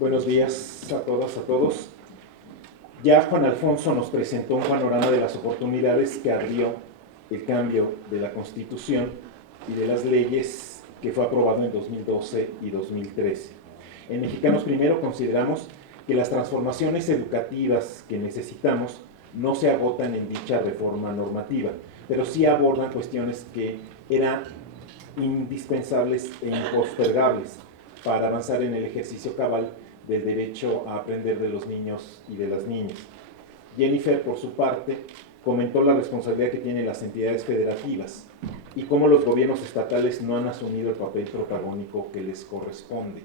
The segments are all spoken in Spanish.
Buenos días a todas, a todos. Ya Juan Alfonso nos presentó un panorama de las oportunidades que abrió el cambio de la Constitución y de las leyes que fue aprobado en 2012 y 2013. En Mexicanos Primero consideramos que las transformaciones educativas que necesitamos no se agotan en dicha reforma normativa, pero sí abordan cuestiones que eran indispensables e impostergables para avanzar en el ejercicio cabal del derecho a aprender de los niños y de las niñas. Jennifer, por su parte, comentó la responsabilidad que tienen las entidades federativas y cómo los gobiernos estatales no han asumido el papel protagónico que les corresponde.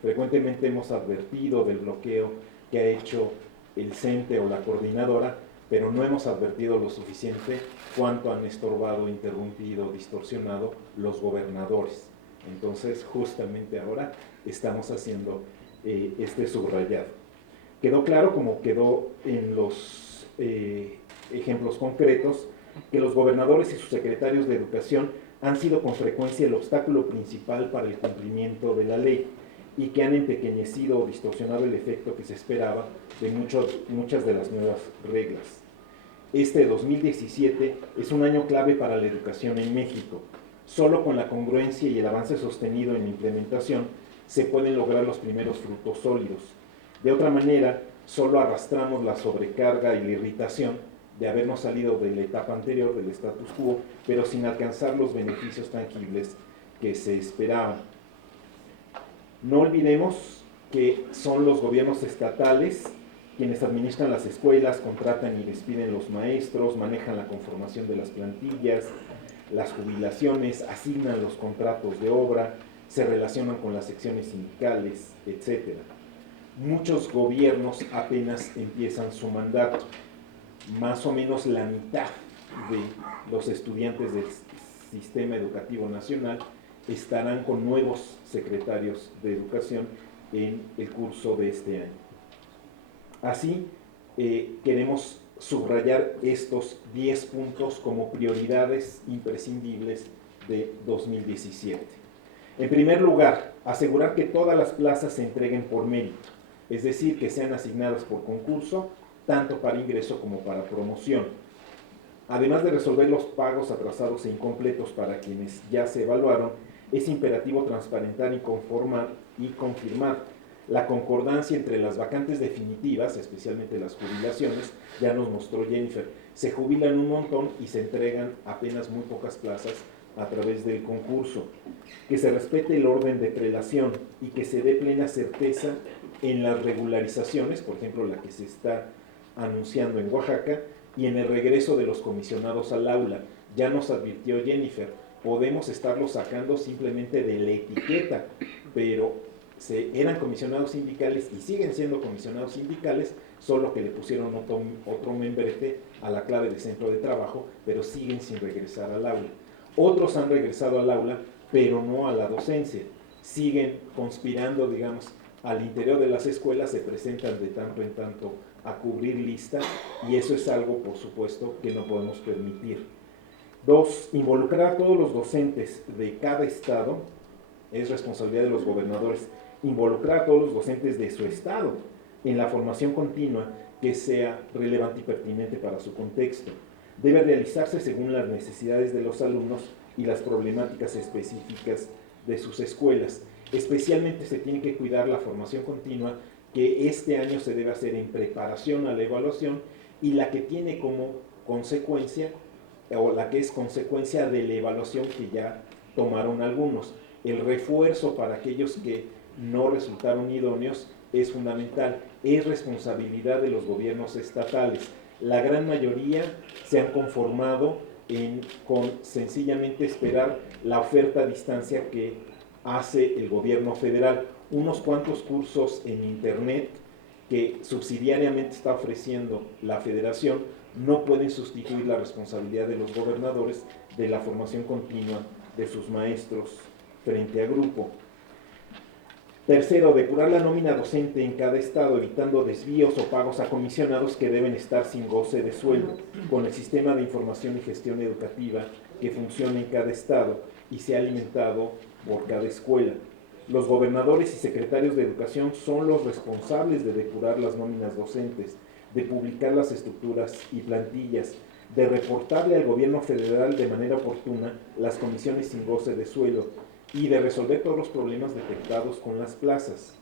Frecuentemente hemos advertido del bloqueo que ha hecho el CENTE o la coordinadora, pero no hemos advertido lo suficiente cuánto han estorbado, interrumpido, distorsionado los gobernadores. Entonces, justamente ahora estamos haciendo este subrayado. Quedó claro, como quedó en los ejemplos concretos, que los gobernadores y sus secretarios de educación han sido con frecuencia el obstáculo principal para el cumplimiento de la ley y que han empequeñecido o distorsionado el efecto que se esperaba de muchas de las nuevas reglas. Este 2017 es un año clave para la educación en México. Solo con la congruencia y el avance sostenido en la implementación se pueden lograr los primeros frutos sólidos. De otra manera, solo arrastramos la sobrecarga y la irritación de habernos salido de la etapa anterior, del status quo, pero sin alcanzar los beneficios tangibles que se esperaban. No olvidemos que son los gobiernos estatales quienes administran las escuelas, contratan y despiden los maestros, manejan la conformación de las plantillas, las jubilaciones, asignan los contratos de obra, se relacionan con las secciones sindicales, etc. Muchos gobiernos apenas empiezan su mandato. Más o menos la mitad de los estudiantes del sistema educativo nacional estarán con nuevos secretarios de educación en el curso de este año. Así, queremos subrayar estos 10 puntos como prioridades imprescindibles de 2017. En primer lugar, asegurar que todas las plazas se entreguen por mérito, es decir, que sean asignadas por concurso, tanto para ingreso como para promoción. Además de resolver los pagos atrasados e incompletos para quienes ya se evaluaron, es imperativo transparentar y confirmar la concordancia entre las vacantes definitivas, especialmente las jubilaciones. Ya nos mostró Jennifer, se jubilan un montón y se entregan apenas muy pocas plazas a través del concurso. Que se respete el orden de prelación y que se dé plena certeza en las regularizaciones, por ejemplo la que se está anunciando en Oaxaca, y en el regreso de los comisionados al aula. Ya nos advirtió Jennifer, podemos estarlos sacando simplemente de la etiqueta, pero eran comisionados sindicales y siguen siendo comisionados sindicales, solo que le pusieron otro membrete a la clave de centro de trabajo, pero siguen sin regresar al aula. Otros han regresado al aula, pero no a la docencia. Siguen conspirando, digamos, al interior de las escuelas, se presentan de tanto en tanto a cubrir lista, y eso es algo, por supuesto, que no podemos permitir. 2. Involucrar a todos los docentes de cada estado, es responsabilidad de los gobernadores, involucrar a todos los docentes de su estado en la formación continua que sea relevante y pertinente para su contexto. Debe realizarse según las necesidades de los alumnos y las problemáticas específicas de sus escuelas. Especialmente se tiene que cuidar la formación continua que este año se debe hacer en preparación a la evaluación, y la que tiene como consecuencia, o la que es consecuencia de la evaluación que ya tomaron algunos. El refuerzo para aquellos que no resultaron idóneos es fundamental. Es responsabilidad de los gobiernos estatales. La gran mayoría se han conformado con sencillamente esperar la oferta a distancia que hace el gobierno federal. Unos cuantos cursos en internet que subsidiariamente está ofreciendo la federación no pueden sustituir la responsabilidad de los gobernadores de la formación continua de sus maestros frente a grupo. Tercero, depurar la nómina docente en cada estado, evitando desvíos o pagos a comisionados que deben estar sin goce de sueldo, con el sistema de información y gestión educativa que funciona en cada estado y sea alimentado por cada escuela. Los gobernadores y secretarios de educación son los responsables de depurar las nóminas docentes, de publicar las estructuras y plantillas, de reportarle al gobierno federal de manera oportuna las comisiones sin goce de suelo y de resolver todos los problemas detectados con las plazas.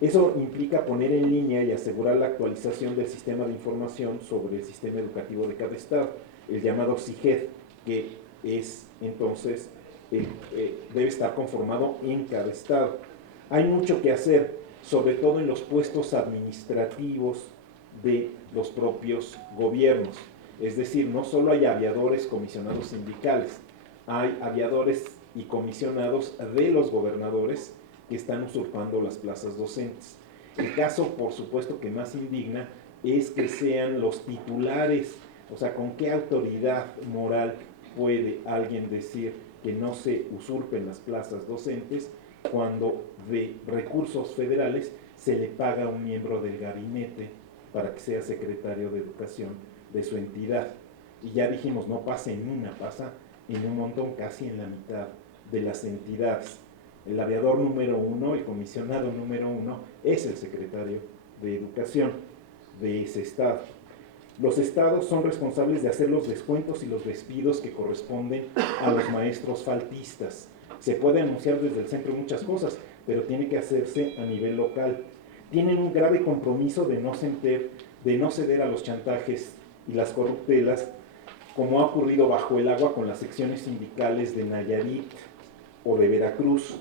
Eso implica poner en línea y asegurar la actualización del sistema de información sobre el sistema educativo de cada estado, el llamado SIGED, que es entonces debe estar conformado en cada estado. Hay mucho que hacer, sobre todo en los puestos administrativos de los propios gobiernos. Es decir, no solo hay aviadores comisionados sindicales, hay aviadores y comisionados de los gobernadores que están usurpando las plazas docentes. El caso, por supuesto, que más indigna es que sean los titulares, o sea, ¿con qué autoridad moral puede alguien decir que no se usurpen las plazas docentes cuando de recursos federales se le paga a un miembro del gabinete para que sea secretario de educación de su entidad? Y ya dijimos, no pasa en una, pasa en un montón, casi en la mitad de las entidades. El aviador número 1, el comisionado número 1, es el secretario de educación de ese estado. Los estados son responsables de hacer los descuentos y los despidos que corresponden a los maestros faltistas. Se puede anunciar desde el centro muchas cosas, pero tiene que hacerse a nivel local. Tienen un grave compromiso de no ceder a los chantajes y las corruptelas, como ha ocurrido bajo el agua con las secciones sindicales de Nayarit o de Veracruz,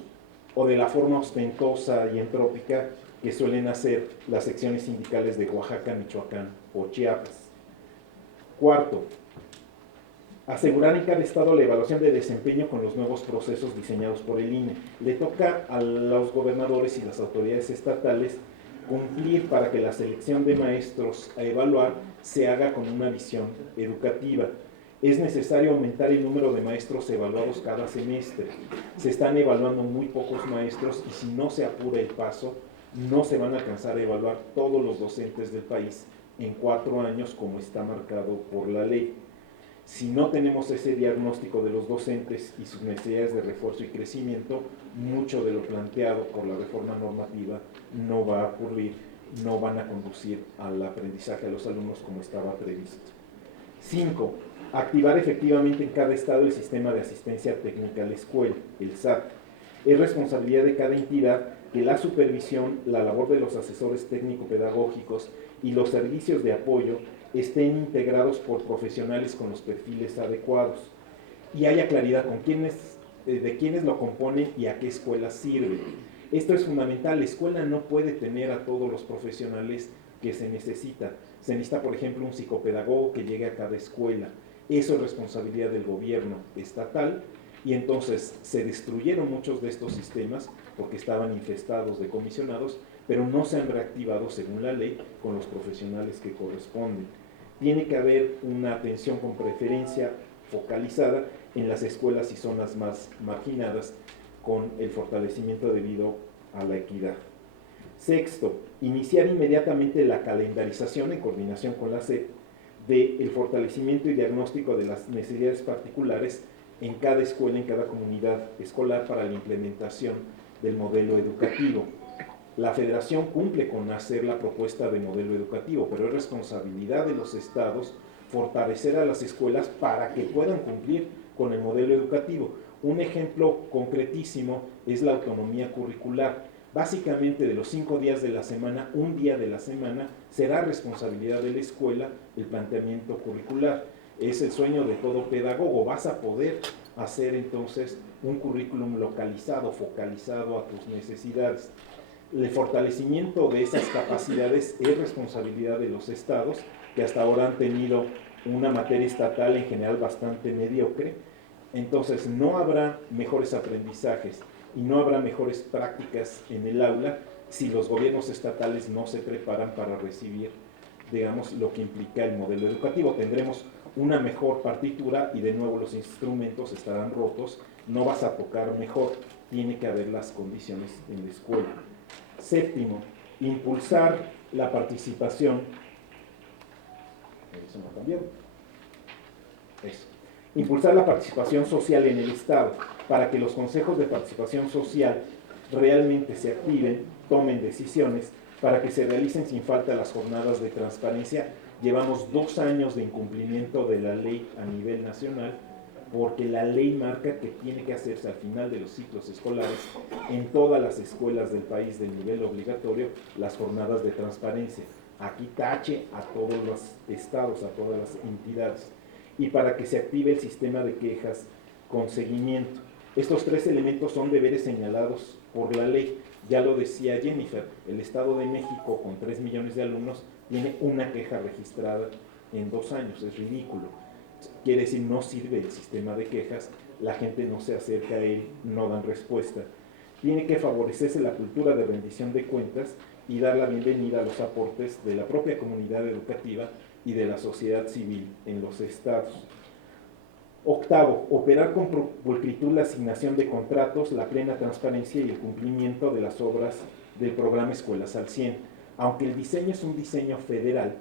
o de la forma ostentosa y entrópica que suelen hacer las secciones sindicales de Oaxaca, Michoacán o Chiapas. Cuarto, asegurar en cada estado la evaluación de desempeño con los nuevos procesos diseñados por el INE. Le toca a los gobernadores y las autoridades estatales cumplir para que la selección de maestros a evaluar se haga con una visión educativa. Es necesario aumentar el número de maestros evaluados cada semestre. Se están evaluando muy pocos maestros y si no se apura el paso, no se van a alcanzar a evaluar todos los docentes del país en 4 años como está marcado por la ley. Si no tenemos ese diagnóstico de los docentes y sus necesidades de refuerzo y crecimiento, mucho de lo planteado por la reforma normativa no va a ocurrir, no van a conducir al aprendizaje a los alumnos como estaba previsto. 5. Activar efectivamente en cada estado el sistema de asistencia técnica a la escuela, el SAT. Es responsabilidad de cada entidad que la supervisión, la labor de los asesores técnico-pedagógicos y los servicios de apoyo estén integrados por profesionales con los perfiles adecuados y haya claridad con de quiénes lo componen y a qué escuela sirve. Esto es fundamental. La escuela no puede tener a todos los profesionales que se necesita. Se necesita, por ejemplo, un psicopedagogo que llegue a cada escuela. Eso es responsabilidad del gobierno estatal y entonces se destruyeron muchos de estos sistemas porque estaban infestados de comisionados, pero no se han reactivado según la ley con los profesionales que corresponden. Tiene que haber una atención con preferencia focalizada en las escuelas y zonas más marginadas con el fortalecimiento debido a la equidad. Sexto, iniciar inmediatamente la calendarización en coordinación con la SEP del fortalecimiento y diagnóstico de las necesidades particulares en cada escuela, en cada comunidad escolar para la implementación del modelo educativo. La federación cumple con hacer la propuesta de modelo educativo, pero es responsabilidad de los estados fortalecer a las escuelas para que puedan cumplir con el modelo educativo. Un ejemplo concretísimo es la autonomía curricular. Básicamente de los 5 días de la semana, un día de la semana será responsabilidad de la escuela el planteamiento curricular. Es el sueño de todo pedagogo. Vas a poder hacer entonces un currículum localizado, focalizado a tus necesidades. El fortalecimiento de esas capacidades es responsabilidad de los estados, que hasta ahora han tenido una materia estatal en general bastante mediocre. Entonces no habrá mejores aprendizajes y no habrá mejores prácticas en el aula si los gobiernos estatales no se preparan para recibir, digamos, lo que implica el modelo educativo. Tendremos una mejor partitura y de nuevo los instrumentos estarán rotos, no vas a tocar mejor, tiene que haber las condiciones en la escuela. Séptimo, impulsar la participación. Eso no cambió. Eso. Impulsar la participación social en el Estado para que los consejos de participación social realmente se activen, tomen decisiones para que se realicen sin falta las jornadas de transparencia. Llevamos 2 años de incumplimiento de la ley a nivel nacional, porque la ley marca que tiene que hacerse al final de los ciclos escolares en todas las escuelas del país de nivel obligatorio las jornadas de transparencia. Aquí tache a todos los estados, a todas las entidades, y para que se active el sistema de quejas con seguimiento. Estos 3 elementos son deberes señalados por la ley. Ya lo decía Jennifer, el Estado de México, con 3 millones de alumnos, tiene una queja registrada en 2 años. Es ridículo. Quiere decir, no sirve el sistema de quejas, la gente no se acerca a él, no dan respuesta. Tiene que favorecerse la cultura de rendición de cuentas y dar la bienvenida a los aportes de la propia comunidad educativa y de la sociedad civil en los estados. Octavo, operar con pulcritud la asignación de contratos, la plena transparencia y el cumplimiento de las obras del programa Escuelas al 100. Aunque el diseño es un diseño federal,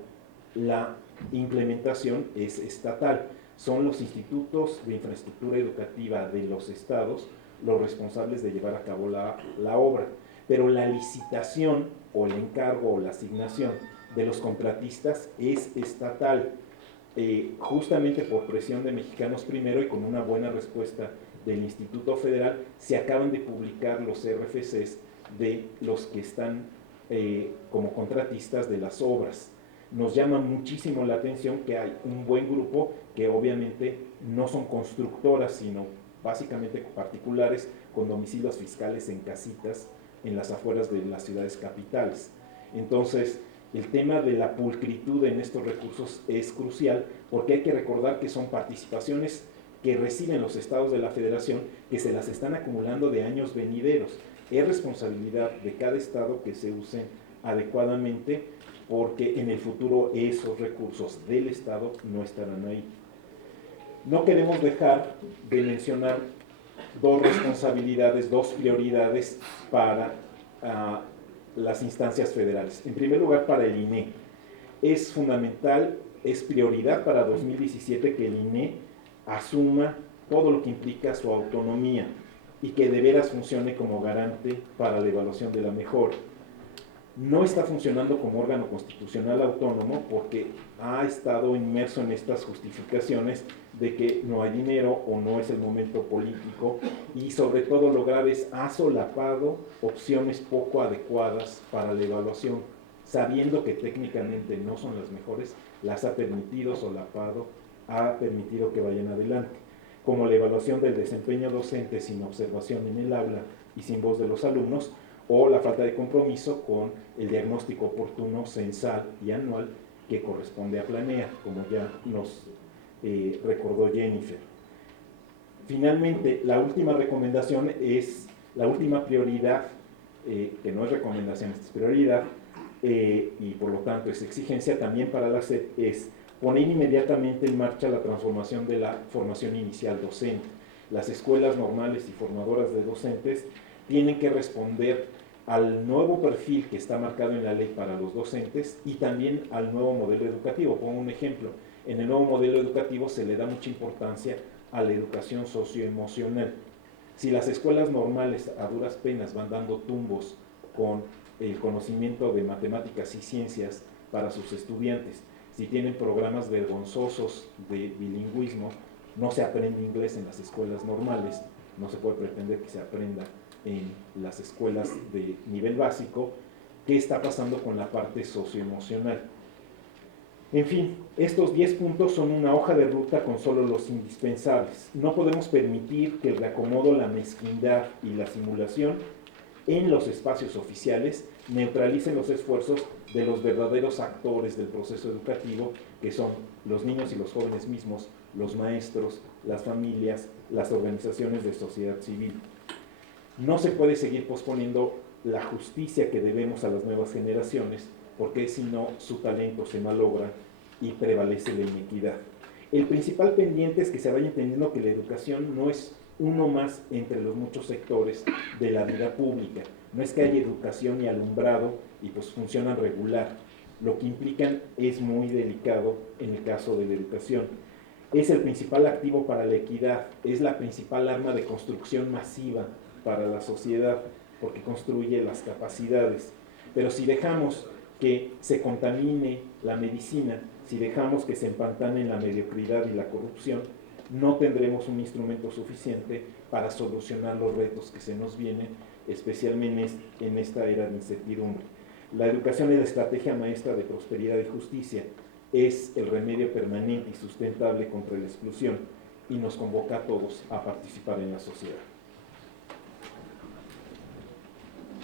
la implementación es estatal. Son los institutos de infraestructura educativa de los estados los responsables de llevar a cabo la obra. Pero la licitación o el encargo o la asignación de los contratistas es estatal. Justamente por presión de Mexicanos Primero y con una buena respuesta del Instituto Federal, se acaban de publicar los RFCs de los que están como contratistas de las obras. Nos llama muchísimo la atención que hay un buen grupo que obviamente no son constructoras, sino básicamente particulares con domicilios fiscales en casitas en las afueras de las ciudades capitales. Entonces, el tema de la pulcritud en estos recursos es crucial, porque hay que recordar que son participaciones que reciben los estados de la federación, que se las están acumulando de años venideros. Es responsabilidad de cada estado que se usen adecuadamente, porque en el futuro esos recursos del estado no estarán ahí. No queremos dejar de mencionar 2 responsabilidades, 2 prioridades para las instancias federales. En primer lugar, para el INE. Es fundamental, es prioridad para 2017 que el INE asuma todo lo que implica su autonomía y que de veras funcione como garante para la evaluación de la mejora. No está funcionando como órgano constitucional autónomo porque ha estado inmerso en estas justificaciones de que no hay dinero o no es el momento político, y sobre todo lo grave es ha solapado opciones poco adecuadas para la evaluación, sabiendo que técnicamente no son las mejores, las ha permitido solapado, ha permitido que vayan adelante, como la evaluación del desempeño docente sin observación en el aula y sin voz de los alumnos, o la falta de compromiso con el diagnóstico oportuno, censal y anual que corresponde a Planea, como ya nos recordó Jennifer. Finalmente, la última recomendación es, la última prioridad, que no es recomendación, es prioridad, y por lo tanto es exigencia también para la SEP, es poner inmediatamente en marcha la transformación de la formación inicial docente. Las escuelas normales y formadoras de docentes tienen que responder al nuevo perfil que está marcado en la ley para los docentes y también al nuevo modelo educativo. Pongo un ejemplo. En el nuevo modelo educativo se le da mucha importancia a la educación socioemocional. Si las escuelas normales a duras penas van dando tumbos con el conocimiento de matemáticas y ciencias para sus estudiantes, si tienen programas vergonzosos de bilingüismo, no se aprende inglés en las escuelas normales, no se puede pretender que se aprenda en las escuelas de nivel básico. ¿Qué está pasando con la parte socioemocional? En fin, estos 10 puntos son una hoja de ruta con solo los indispensables. No podemos permitir que el reacomodo, la mezquindad y la simulación en los espacios oficiales neutralicen los esfuerzos de los verdaderos actores del proceso educativo, que son los niños y los jóvenes mismos, los maestros, las familias, las organizaciones de sociedad civil. No se puede seguir posponiendo la justicia que debemos a las nuevas generaciones, porque si no, su talento se malogra y prevalece la inequidad. El principal pendiente es que se vaya entendiendo que la educación no es uno más entre los muchos sectores de la vida pública. No es que haya educación y alumbrado y pues funcionan regular. Lo que implican es muy delicado en el caso de la educación. Es el principal activo para la equidad, es la principal arma de construcción masiva para la sociedad. porque construye las capacidades. Pero si dejamos que se contamine la medicina, si dejamos que se empantane la mediocridad y la corrupción, no tendremos un instrumento suficiente para solucionar los retos que se nos vienen, especialmente en esta era de incertidumbre. La educación es la estrategia maestra de prosperidad y justicia, es el remedio permanente y sustentable contra la exclusión y nos convoca a todos a participar en la sociedad.